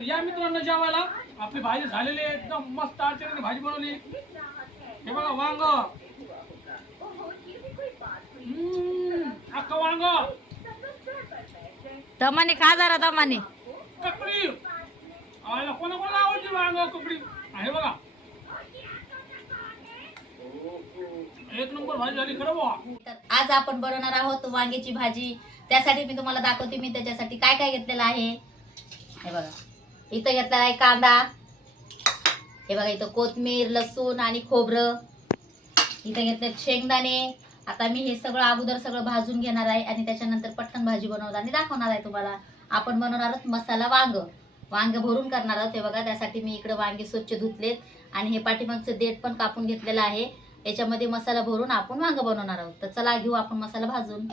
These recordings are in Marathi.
या मित्रांनो जेवायला आपली भाजी झालेली आहे. एकदम मस्त अडचणीने भाजी बनवली. हे बघा वांग. अख्खं वांग. दमाने खा जरा दमाने. ककडी. आयला कोणा कोणाला आवडते वांग ककडी? हे बघा. एक नंबर भाजी झाली खरं आज आपण बनवणार आहोत वांग्याची भाजी. त्यासाठी मी तुम्हाला दाखवते मी त्याच्यासाठी काय काय घेतलेलं आहे. हे बघा. इथं घेतलेला आहे कांदा. हे बघा इथं कोथमीर लसूण आणि खोबरं. इथं घेतले शेंगदाणे. आता मी हे सगळं अगोदर सगळं भाजून घेणार आहे आणि त्याच्यानंतर पटकन भाजी बनवताना दाखवणार आहे तुम्हाला. आपण बनवणार आहोत मसाला वांग. वांग भरून करणार आहोत. हे बघा त्यासाठी मी इकडे वांगे स्वच्छ धुतलेत आणि हे पाठीमागचं देठ पण कापून घेतलेलं आहे. याच्यामध्ये मसाला भरून आपण वांग बनवणार आहोत. तर चला घेऊ आपण मसाला भाजून.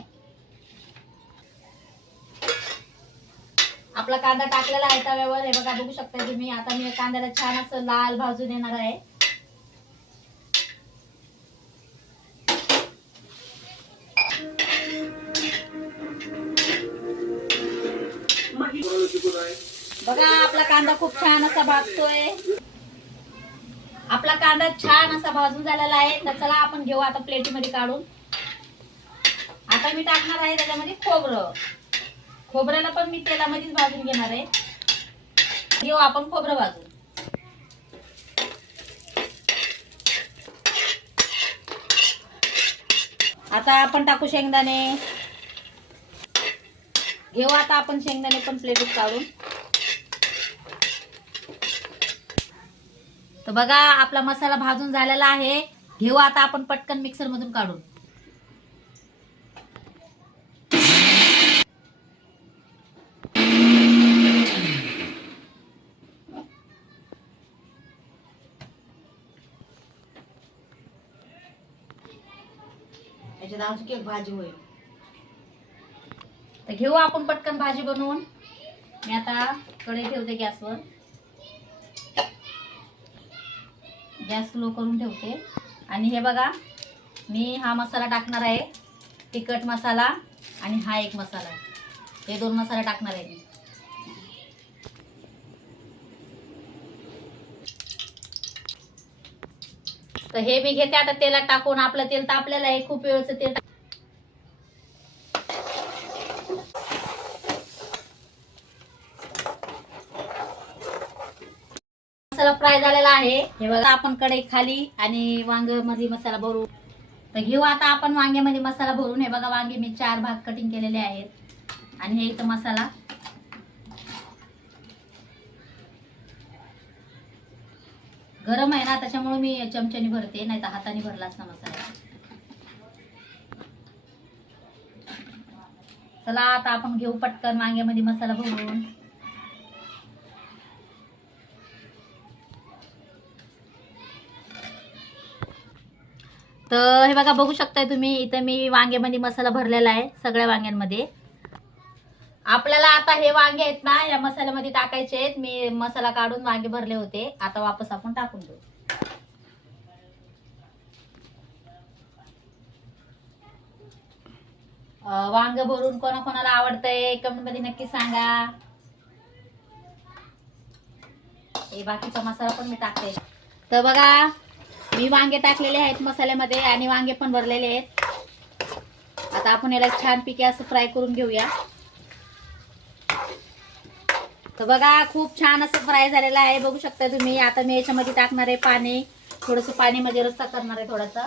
आपला कांदा टाकलेला आहे तव्यावर. हे बघा बघू शकता तुम्ही. आता मी कांद्याला छान असं लाल भाजून येणार आहे. बघा आपला कांदा खूप छान असा भाजतोय. आपला कांदा छान असा भाजून झालेला आहे. तर चला आपण घेऊ आता प्लेटीमध्ये काढून. आता मी टाकणार आहे त्याच्यामध्ये खोबरं. खोबऱ्याला पण मी तेलामध्येच भाजून घेणार आहे. घेऊ आपण खोबरं भाजू आता आपण टाकू शेंगदाणे. घेऊ आता आपण शेंगदाणे पण प्लेटीत काढून. तर बघा आपला मसाला भाजून झालेला आहे. घेऊ आता आपण पटकन मिक्सर मधून काढून. याच्यात अजून एक भाजी होईल. तर घेऊ आपण पटकन भाजी बनवून. मी आता कढई ठेवते गॅसवर. गॅस स्लो करून ठेवते. आणि हे बघा मी हा मसाला टाकणार आहे. तिखट मसाला आणि हा एक मसाला. हे दोन मसाला टाकणार आहे मी. तर हे मी घेते. आता तेलात टाकून आपलं तेल तर आपल्याला हे खूप वेळचं तेल मसाला फ्राय झालेला आहे. हे बघा आपण कढई खाली आणि वांगमध्ये मसाला भरू तर घेऊ आता आपण वांग्यामध्ये मसाला भरून हे बघा वांगे मी चार भाग कटिंग केलेले आहेत. आणि हे इथं मसाला गरम आहे ना त्याच्यामुळे मी चमच्याने भरते नाही तर हाताने भरलाच ना मसाला. चला आता आपण घेऊ पटकन वांग्यामध्ये मसाला भरून. तर हे बघा बघू शकताय तुम्ही इथं मी वांग्यामध्ये मसाला भरलेला आहे सगळ्या वांग्यांमध्ये. आपल्याला आता हे वांगे आहेत ना या मसाल्यामध्ये टाकायचे आहेत. मी मसाला काढून वांगे भरले होते. आता वापस आपण टाकून देऊ. वांग भरून कोणाकोणाला आवडतंय कमेंटमध्ये नक्की सांगा. हे बाकीचा मसाला पण मी टाकते. तर बघा मी वांगे टाकलेले आहेत मसाल्यामध्ये आणि वांगे पण भरलेले आहेत. आता आपण याला छान पिके असं फ्राय करून घेऊया. तर बघा खूप छान असं फ्राय झालेलं आहे. बघू शकता तुम्ही आता मी याच्यामध्ये टाकणार आहे पाणी. थोडस पाणी मध्ये रस्ता करणार आहे थोडासा.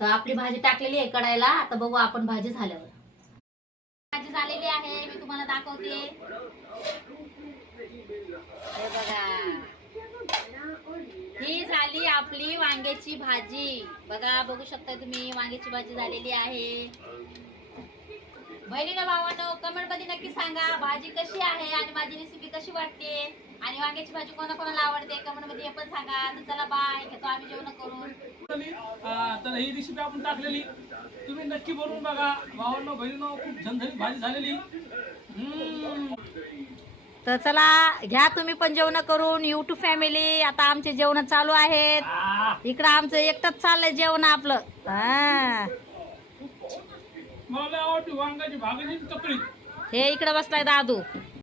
तर आपली भाजी टाकलेली आहे कडायला आता बघू आपण भाजी झाल्यावर. भाजी झालेली आहे मी तुम्हाला दाखवते. बघा. ही झाली आपली वांग्याची भाजी. बघा बघू शकता तुम्ही वांग्याची भाजी झालेली आहे. बहिणीनं भावानं कमेंटमध्ये नक्की सांगा भाजी कशी आहे आणि माझी रेसिपी कशी वाटते? आणि वांग्याची भाजी कोणाकोणाला आवडते? कमेंटमध्ये हे पण सांगा. तर चला बाय घेतो आम्ही जेवण करून. तर ही रेसिपी आपण टाकलेली. तुम्ही नक्की बनवून बघा. भावांना बहिणीनं खूप झणझणीत भाजी झालेली. हम्म. तर चला घ्या तुम्ही पण जेवण करून. युट्यूब फॅमिली आता आमचे जेवण चालू आहेत. इकडं आमचं एकटंच चाललंय जेवण आपलं. हा. हे इकडं बसलाय दादू.